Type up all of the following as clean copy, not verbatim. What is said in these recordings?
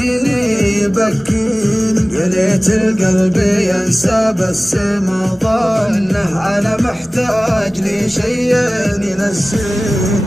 ينسيني يبكيني، يا ليت القلب ينسى بس ما ظنه انا محتاج لي شي ينسيني.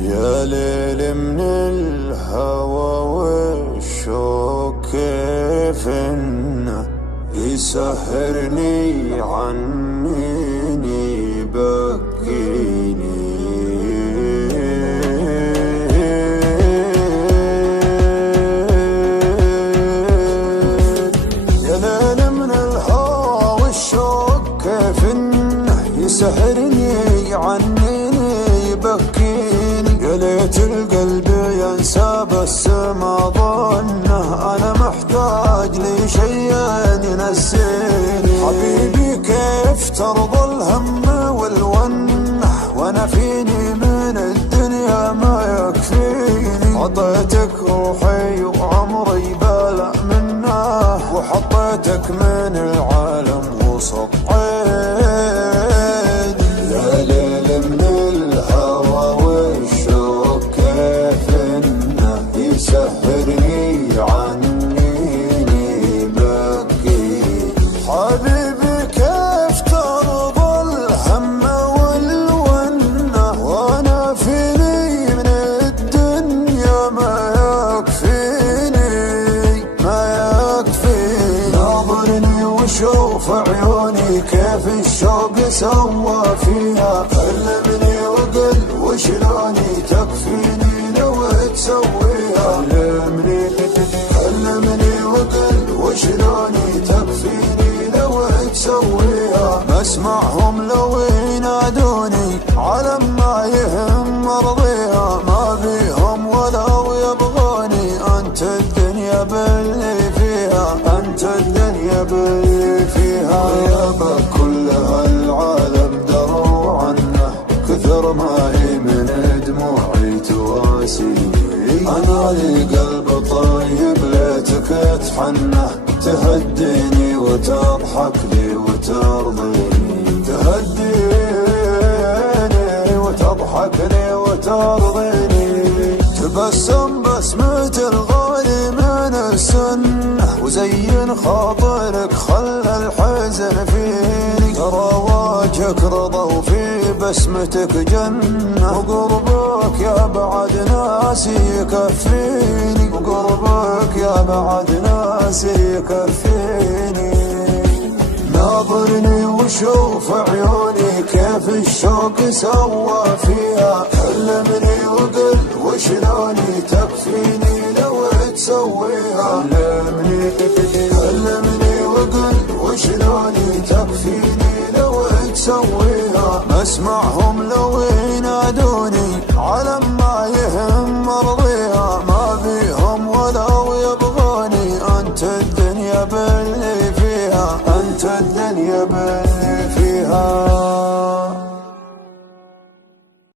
يا ليل من الهوى والشوق كيف انه يسهرني عنيني يبكيني. يا ليل من الهوى والشوق كيف انه يسهرني عنيني يبكيني، يا ليت القلب ينسى بس ما ظنه انا محتاج لي شي ينسيني. حبيبي كيف ترضى الهم والونه وانا فيني من الدنيا ما يكفيني. عطيتك روحي وعمري بلا منه وحطيتك من العالم وسط عيني. يا ليل من الهوى والشوق كيف انه يسهرني عنيني بكي. حبيبي كيف ترضى الهم والونه وانا فيني من الدنيا ما يكفيني ما يكفيني. ناظرني وشوف عيوني كيف الشوق سوى فيها. كلمني وقل وشلوني تكفيني لو تسويها. كلمني وقل وشلوني تكفيني لو تسويها. ما اسمعهم لو ينادوني على ما يهم مرضيها. ما بيهم ولو يبغوني انت الدنيا باللي فيها. انت الدنيا باللي فيها. غيابك كل هالعالم دروا عنه كثر ما هي من دموعي تواسيني. انا لي قلب طيب ليتك تحنه تهديني وتضحك لي وترضيني. تهديني وتضحك لي وترضيني. تبسم بسمة الغالي من السنة وزين خاطرك خلى الحزن فيني. ترى وجهك رضا وفي بسمتك جنة وقربك يا بعد ناسي يكفيني. وقربك يا بعد ناسي يكفيني. ناظرني وشوف عيوني كيف الشوق سوى فيها. كلمني وقل وشلوني تكفيني لو تسويها. كلمني وقل وشلوني تكفيني لو تسويها. ما اسمعهم لو